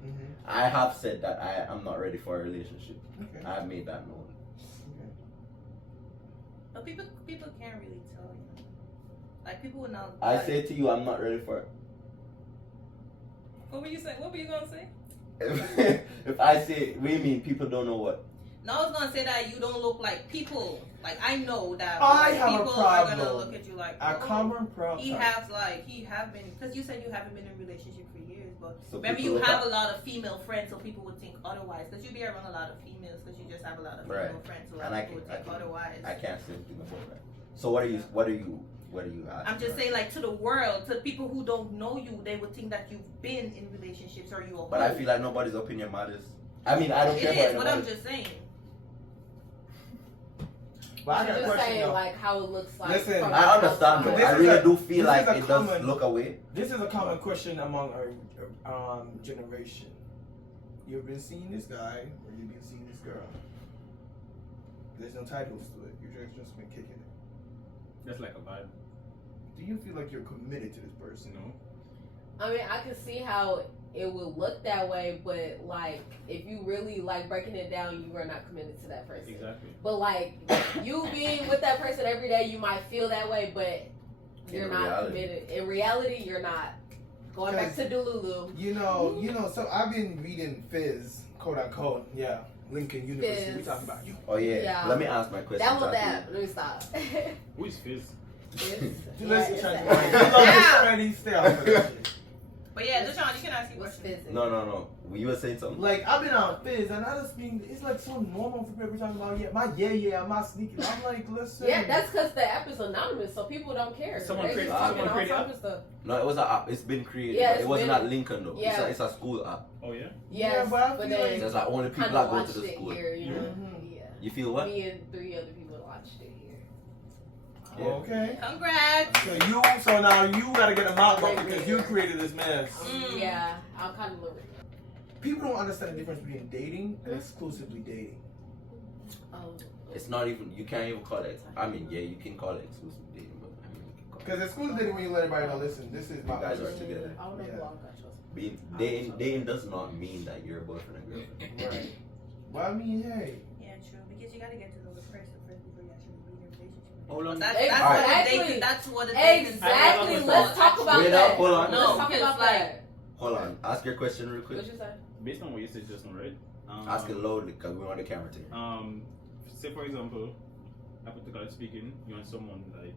I have said that I am not ready for a relationship. Okay. I have made that known. But people can't really tell you. Like people would not. I like, say to you, I'm not ready for it. What were you saying? What were you gonna say? If I say, what do you mean? People don't know what? No, I was gonna say that you don't look like people. Like I know that I like, have a people are gonna problem. look at you like A oh, common problem. he have been because you said you haven't been in a relationship for years, but So remember people you look have at- a lot of female friends, so people would think otherwise. Because you be around a lot of females, because you just have a lot of female Right. friends, so a And lot I of people would can- think otherwise. I can't say anything about that. So what are you asking? I'm just saying, like to the world, to people who don't know you, they would think that you've been in relationships or you. But I feel like nobody's opinion matters. I mean, I don't care it about is, but I'm anybody. just saying. But I I'm got a just question. saying, Though. like how it looks like. Listen, from I understand, the though. This I is really a- do this feel is like a it common- does look away. This is a common question among our generation. You've been seeing this guy or you've been seeing this girl. There's no titles to it. You're just been kicking it. That's like a vibe. Do you feel like you're committed to this person? No. I mean, I can see how it would look that way, but like if you really like breaking it down, you are not committed to that person. Exactly. But like you being with that person every day, you might feel that way, but you're In not reality. committed. In reality, you're not. Going back to Delulu. You know. So I've been reading Fizz, quote unquote. Yeah, Lincoln University. We Fizz. talking about you. Oh yeah. Yeah. Let me ask my question. That one, Jackie. that. Let me stop. Who is Fizz? Listen, it's Shanti, a- you love this already. Stay off of that shit. But yeah, Deshaun, you can ask me What's questions. physics? No. You were saying something. Like I've been on Fizz, and I just mean it's like so normal for people talking about I'm not sneaking. I'm like, listen. Yeah, that's because the app is anonymous, so people don't care. Someone They're created- just talking someone all created type app? of stuff. No, it was an app. It's been created. Yeah, but it it's wasn't been- at Lincoln though. Yeah. It's a school app. Oh yeah. Yeah, Yes, but I but feel then like- There's like only people kind that of go to watched the it school. here, you know? Mhm. Yeah. You feel what? Me and 3 other people watched it here. Yeah. Okay. Congrats. So now you gotta get a mouth because you created this mess. Mm. Yeah, I'm kind of living. People don't understand the difference between dating and exclusively dating. Oh. It's not even. You can't even call it. I mean, yeah, you can call it exclusive dating, but I mean, you can call Because at school dating, when you let everybody know, listen, this is my You guys are husband. together. I don't know who I'm gonna trust. Dating does not mean that you're a boyfriend and girlfriend. Right. Well, I mean, hey. Yeah, true. Because you gotta get to know the person first before you actually be in a relationship. Hold on. That's Exactly. what the dating. That's what the dating. Exactly. Let's Let's talk about Wait that. up, hold on. No, Let's talk because, about like, that. Hold on. Ask your question real quick. What you say? Based on what you said just now, right? Ask it loudly because we want the camera to hear. Say for example, hypothetically speaking, you and someone like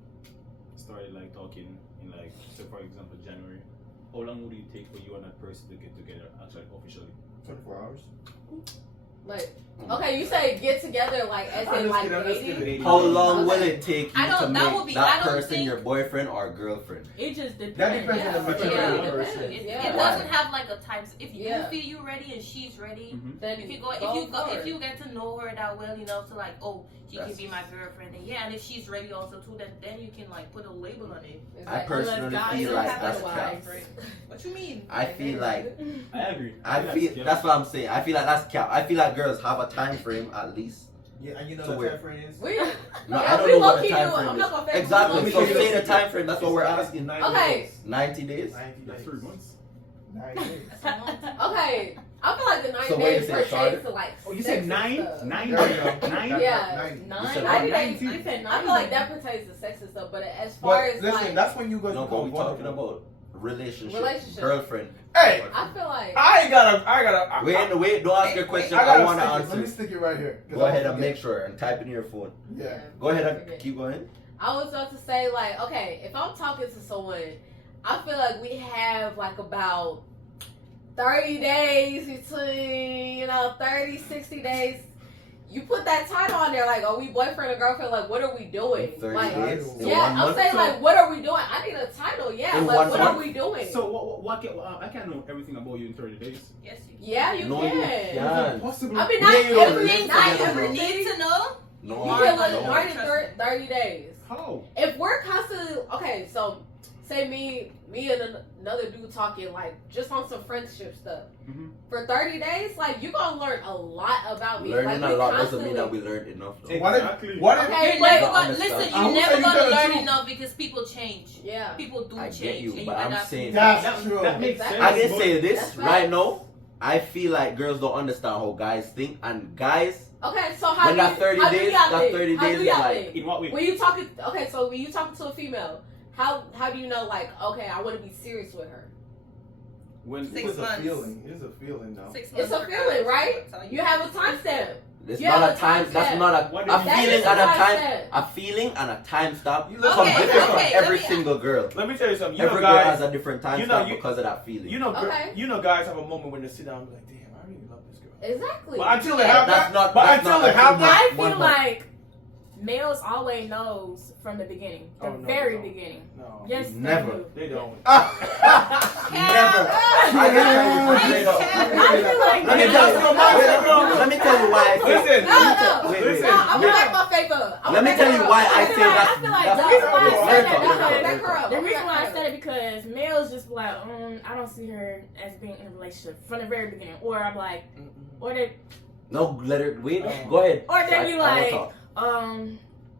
started like talking in like, say for example, January. How long would it take for you and that person to get together actually officially? 24 hours. Like, okay, you say get together, like as in like dating. How long will it take you I don't- to that make would be- that I don't person think- your boyfriend or girlfriend? It just depends. That depends on the Yeah. maturity Yeah. of the It person. depends. It Yeah. doesn't have like a time. If you Yeah. feel you ready and she's ready, Then if you for if it. you get to know her that well enough to like, oh, she That's- can be my girlfriend, and yeah, and if she's ready also too, then you can like put a label on it. I Exactly. personally Unless guys feel don't like have that's otherwise. cap. What you mean? I feel like I agree. that's what I'm saying. I feel like that's cap. I feel like girls have a time frame at least. Yeah, and you know So the where- time frame is? We, No, yeah, I don't we know what low-key the time do- frame I'm is. not gonna fake it. Exactly. We So low-key say do. the time frame. That's what we're asking. 90 Okay. days. 90 days. 90 That's days. 3 months. 9 days. Okay, I feel like the 90 So wait, you days said pertains started? to like. Oh, you sex said and 9? stuff. 9? There you go. 9? Yeah. 90. Nine. You said 90 what? days. You said I feel like that pertains to sex and stuff, but as far But as listen, like, that's when you guys No, but become we're talking vulnerable. about relationship, Relationship. girlfriend. Hey, I feel like. I gotta. Wait, don't ask your question. I I gotta want to stick it. Let me answer. stick it right here. 'cause Go I ahead and forget. make sure and type in your phone. Yeah. Go ahead and Forget. keep going. I was about to say, like, okay, if I'm talking to someone, I feel like we have like about 30 days between, 30, 60 days. You put that title on there, like, are we boyfriend or girlfriend? Like, what are we doing? 30 Like, days. In yeah, 1 I'm month. saying, So- like, what are we doing? I need a title, yeah. In Like, 1 what month. are we doing? So what can, I can't know everything about you in 30 days. Yes, you. Yeah, you No, can. you can't. Possible. I mean, Yeah, not you don't everything, live not together, bro. everything. Need to know. No, You I can don't live know. more than Trust me. 30 days. How? If we're constantly, okay, so say me and another dude talking, like, just on some friendship stuff. Mhm. For 30 days, like, you're going to learn a lot about me. learning like, a we lot doesn't constantly- mean that we learned enough. Though. Exactly. What if? Okay, You're but- never gonna understand. listen. I You're would say never you gonna tell the learn truth. enough because people change. Yeah. People do I change. get you, and but I'm adapt. saying That's true. That makes sense. I can but- say this That's right facts. now. I feel like girls don't understand how guys think, and guys, Okay, so how when do that you, 30 how do days, y'all that think? 30 How days do is y'all like- think? In what way? When you talking, okay, so when you talking to a female, how do you know, like, okay, I want to be serious with her? When Six It's a months. feeling. It's a feeling now. 6 It's months a for feeling, guys. right? I'll tell You have a timestamp. it's You not have a a time. time That's stamp. not What a is- That feeling is and a a time. timestamp. A feeling and a time stop. You Come listen, Okay, different okay, from let every me- single girl. Let me tell you something. Every girl has a different time stop because of that feeling. Guys have a moment when they sit down and be like, damn, I really love this girl. Exactly. But until they have That's that, not- but that's until not they a have two that, I feel 1 month. like males always knows from the beginning, the Oh, no, very no. beginning. no, Yes, they Never. do. they don't. Never. I can tell you straight up. I feel like Let me tell you. Let me tell you why I say. Listen, No, Wait, listen. No, I'm gonna back my favor. Let me tell you why I say I feel like that's. that's why I Let said her that. talk, because- let her talk. The reason why I said it because males just be like, I don't see her as being in a relationship from the very beginning, or I'm like, or they, No, let her wait. Go ahead. or they be I will like, talk.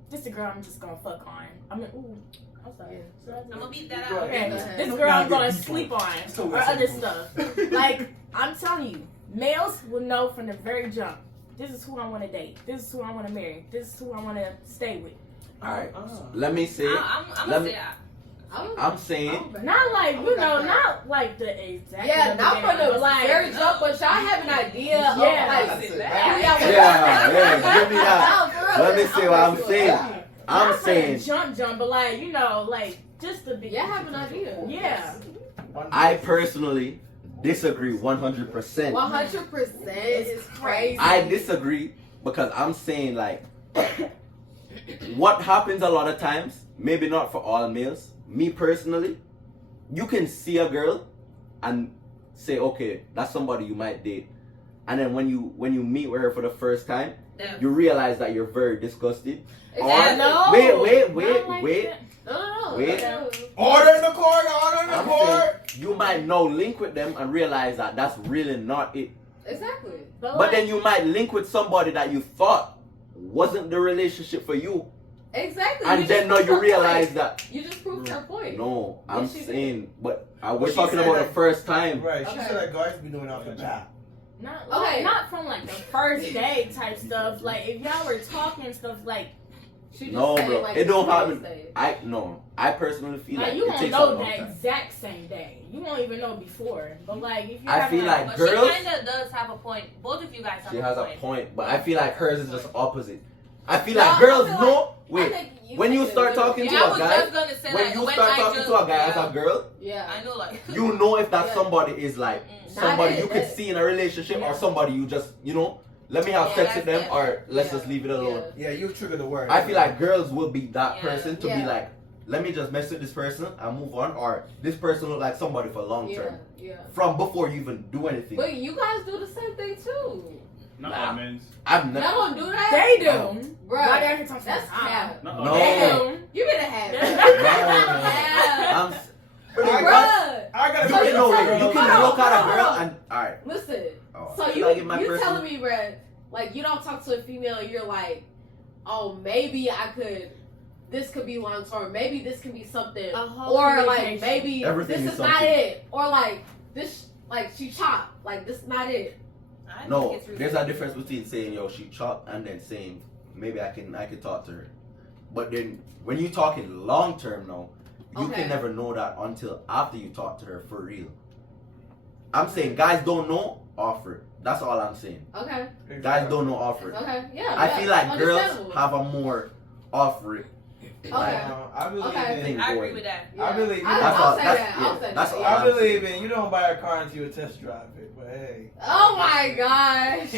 this the girl I'm just gonna fuck on. I mean, ooh, I'm sorry. I'm gonna beat that Go out. ahead. Okay, this girl I'm gonna sleep on So or other stuff. Like I'm telling you, males will know from the very jump. This is who I want to date. This is who I want to marry. This is who I want to stay with. All right. Let me say. I'm Let gonna me- say I'm saying. Not like not like the exact. Yeah, not from the like very jump, but y'all have an idea of Yeah. like who y'all Yeah, give me that. No, for real. Let me say what I'm saying. not I'm from the saying. jump, but like like just the big. Yeah, have an idea. Yeah. I personally disagree 100%. 100% is crazy. I disagree because I'm saying like what happens a lot of times, maybe not for all males. Me personally, you can see a girl and say, okay, that's somebody you might date. And then when you meet with her for the first time, that. you realize that you're very disgusted. Exactly. No. Wait, Not like wait. that. No. Wait. Order in the court. Order in the I'm court. saying you might now link with them and realize that that's really not it. Exactly. But then you might link with somebody that you thought wasn't the relationship for you. Exactly. And You then just now proved you her realize point. that. You just proved her point. No, I'm Yes, she saying, but But we're she talking said about that- the first time. Right. She Okay. said that guys be doing off the bat. Not Okay. like, not from like the first day type stuff. Like if y'all were talking and stuff, like She just No, saying, bro, like, it it's don't the happen. stage. I personally feel like you it won't takes a know long that time. exact same day. You won't even know before. But like if you I feel like But girls. she kind of does have a point. Both of you guys have She a has a point. point, but I feel like hers is just opposite. I feel No, like I girls feel know. I Wait, think when you take it start literal. talking Yeah, to I a was guy, just gonna say when like you when start I talking just, to a guy as a girl, Yeah. I know like you know if that Yeah. somebody is like Mm. somebody Not you it, could that- see in a relationship or Yeah. somebody you just let me have Yeah, sex with them that's or let's Yeah. just leave it alone. Yeah, you trigger the word. I feel like girls will be that Yeah. person to be Yeah. like, let me just mess with this person and move on, or this person look like somebody for long Yeah. term Yeah. from before you even do anything. But you guys do the same thing too. Not Nah. all men's. I've Y'all never. don't do that. they do. Bruh, Why they here talking That's about cap. Not all No. They men's. do. You better have it. No. I'm. Bruh. I gotta You So can you know. tell me- You hold can on, look at a hold girl on. and all right. Listen. Oh, So should I give you my person- telling me, bruh, like you don't talk to a female and you're like, oh, maybe I could. This could be long term. Maybe this can be something. A whole Or like communication. maybe Everything this is is not something. it. Or like this, like she chopped. Like this is not it. I think No, it's really there's a difference between saying yo she chopped and then saying maybe I can talk to her. But then when you talking long term now, you Okay. can never know that until after you talk to her for real. I'm saying guys don't know, offer it. That's all I'm saying. Okay. Guys don't know, offer it. Okay. Yeah. I yeah. feel like girls Understandable. have a more offer it. Okay. I believe Okay. in. thing I agree going. with that. I believe- I'll That's all- say that's- that. yeah, I'll say that's that. all. Yeah. I believe in. You don't buy a car until you test drive it. But hey. Oh my gosh.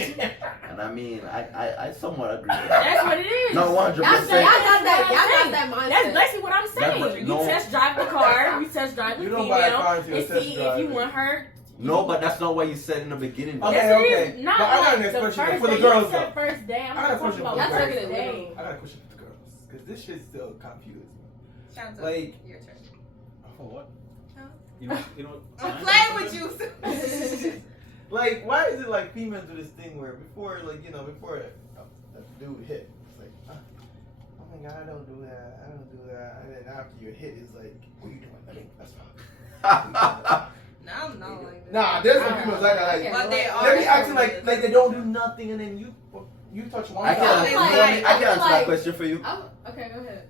And I mean, I somewhat agree with that. That's what it is. No, 100%. Y'all got that. Y'all got that mindset. That's basically what I'm saying. That's what- You no. test drive the car, you test drive the You don't buy a car female, until you and test see drive if you it. want her. No, but that's not what you said in the beginning. Okay, Yes, it okay. is. Not But I got like an the expression first for the day. girls, You said though. first day. I'm I got a not question talking for about the That's first taking it day. literal. I got a question for the girls because this shit still confuses me. Sounds Like- your turn. For what? Huh? You know. I'm playing with you. Like, why is it like females do this thing where before, like, you know, before a dude hit, it's like, oh my god, I don't do that, I don't do that, and then after you hit, it's like, what are you doing? I mean, that's fine. Now I'm not like that. Nah, there's some Okay. females like that. Okay. But they are. They be acting like they don't do nothing, and then you touch one I time. can They answer, like- I can answer that like- question for you. Oh, okay, go ahead.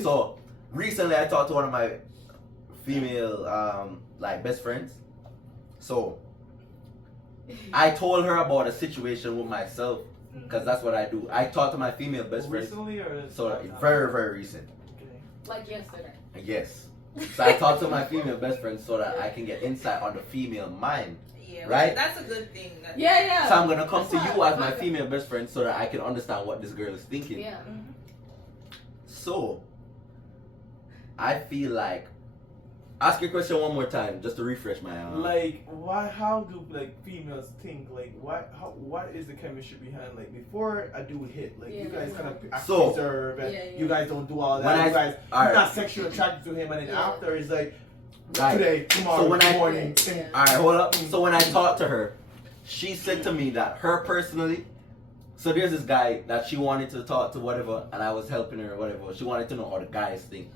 So recently, I talked to one of my female like best friends. So I told her about a situation with myself because that's what I do. I talked to my female best friend. Recently or So very recent. Okay. Like yesterday. Yes. So I talked to my female best friend so that I can get insight on the female mind. Yeah, Right? That's a good thing. Yeah, yeah. So I'm gonna come That's to you fine. as my Okay. female best friend so that I can understand what this girl is thinking. Yeah. So I feel like ask your question one more time just to refresh my Like, why? How do like females think? Like, what is the chemistry behind? Like, before a dude hit, like Yeah, you guys yeah. kind of act So- reserve, and Yeah, yeah. you guys don't do all that. When you guys, all you're right. not sexually attracted to him, and then Yeah. after it's like Right. today, tomorrow, So when I- morning. Yeah. All right, hold up. So when I talked to her, she said to me that her personally, so there's this guy that she wanted to talk to, whatever, and I was helping her, whatever. She wanted to know how the guys think,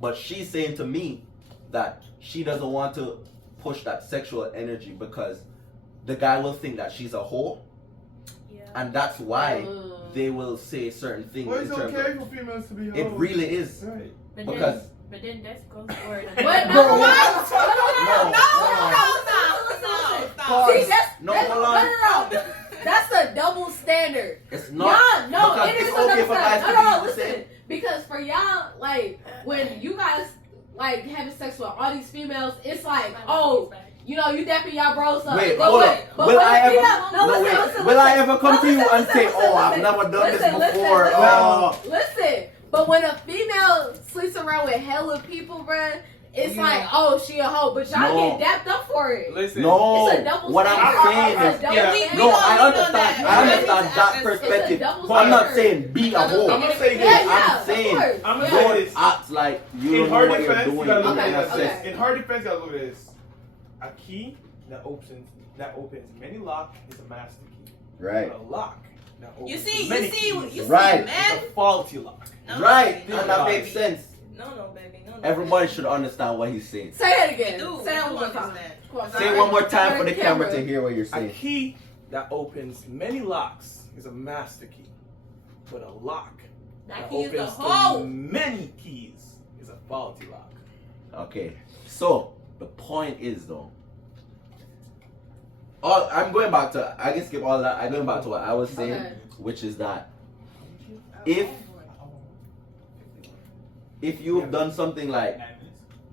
but she's saying to me that she doesn't want to push that sexual energy because the guy will think that she's a hoe, Yeah. and that's why Mm. they will say certain things. Well, in it's terms okay of, for females to be hoes. it really is. Right. But Because- then that's goes for it. But Bro, no, what? Stop. See, that's No, that's, hold on. no. That's a double standard. It's not. Y'all, no, because it is it's a okay double for guys standard. to No, be the listen. same. Because for y'all, like, when you guys, like, having sex with all these females, it's like, oh, you know, you dapping y'all bros up. Wait, But hold when- up. but Will when I a ever? female- No, listen, wait. listen, Will I listen. ever come No, to you listen, and say, listen, "Oh, I've listen. never done this Listen, before"? listen, Oh, Listen, but when a female sleeps around with hella people, bruh, it's You like, know- oh, she a hoe, but y'all No. get dapped up for it. Listen. no. It's a double What I'm standard. saying It's is, a double yeah. standard. no, I understand. that. I understand It's that a perspective. double But I'm not standard. saying be a hoe. I'm gonna say Yeah, this. yeah, I'm saying, of course. I'm gonna yeah. say don't this. act like you In don't know her what you're defense, doing. you gotta look Okay, at this. okay. In her defense, you gotta look at this. A key that opens many locks is a master key. Right. A lock That You opens see, to many you keys. see, Right. man. It's a faulty lock. No, Right, no, and no, that makes baby. sense. No, baby, no. Everybody should understand what he's saying. Say that again. Do. Say that Do one more time. understand. Come on, Say it one more time for the camera to hear what you're A saying. key that opens many locks is a master key, but a lock That key is the opens to hole. many keys is a faulty lock. Okay, so the point is though. I'm going back to. I can skip all that. I'm going back to what I was saying, Okay. which is that if you've done something like,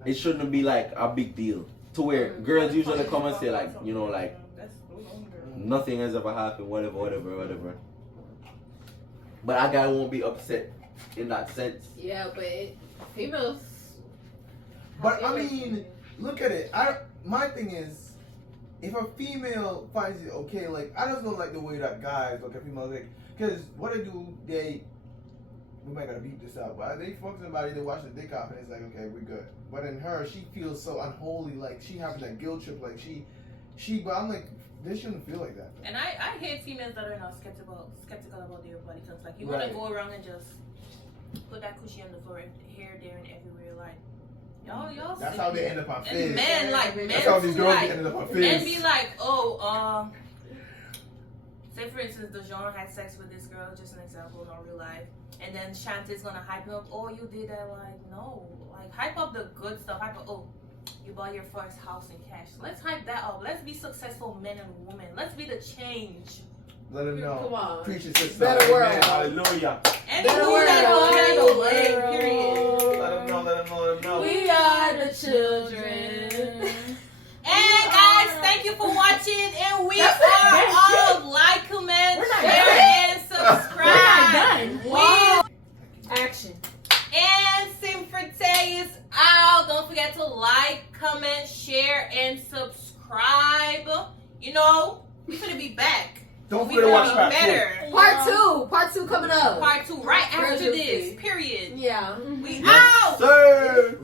it shouldn't be like a big deal to where girls usually come and say like, you know, like nothing has ever happened, whatever. But a guy won't be upset in that sense. Yeah, but females. But I mean, look at it. My thing is, if a female finds it okay, like I just don't like the way that guys look at females, like, because what they do, we might gotta beat this out, but they fuck somebody, they wash the dick off, and it's like, okay, we're good. But in her, she feels so unholy, like she having that guilt trip, like but I'm like, they shouldn't feel like that. And I hate females that are not skeptical about their body, because like you want to Right. go around and just put that cushion on the floor, here, there, and everywhere, like y'all. That's how they end up on And Fizz. men That's how these too, girls like, ended up on Fizz. men be like, say for instance, DeJohn had sex with this girl, just an example, not real life, and then Shanta's gonna hype him up. Oh, you did that? Like no, like hype up the good stuff. Hype up. Oh, you bought your first house in cash. Let's hype that up. Let's be successful men and women. Let's be the change. Let them know. Come on. Preach it, sister. Better Amen. world. Hallelujah. And Better who world. that Better will lay, period. Let them know. We are the children. And guys, thank you for watching. And we That's are it. all like, comment, We're not share, done. and subscribe. We're not done. We Action. and Simfrite is out. Don't forget to like, comment, share, and subscribe. You know, we're gonna be back. Don't We forget to watch gonna that be better. Part two coming up. Part 2 right after Urgency. this. Period. Yeah. We Yes, out. sir.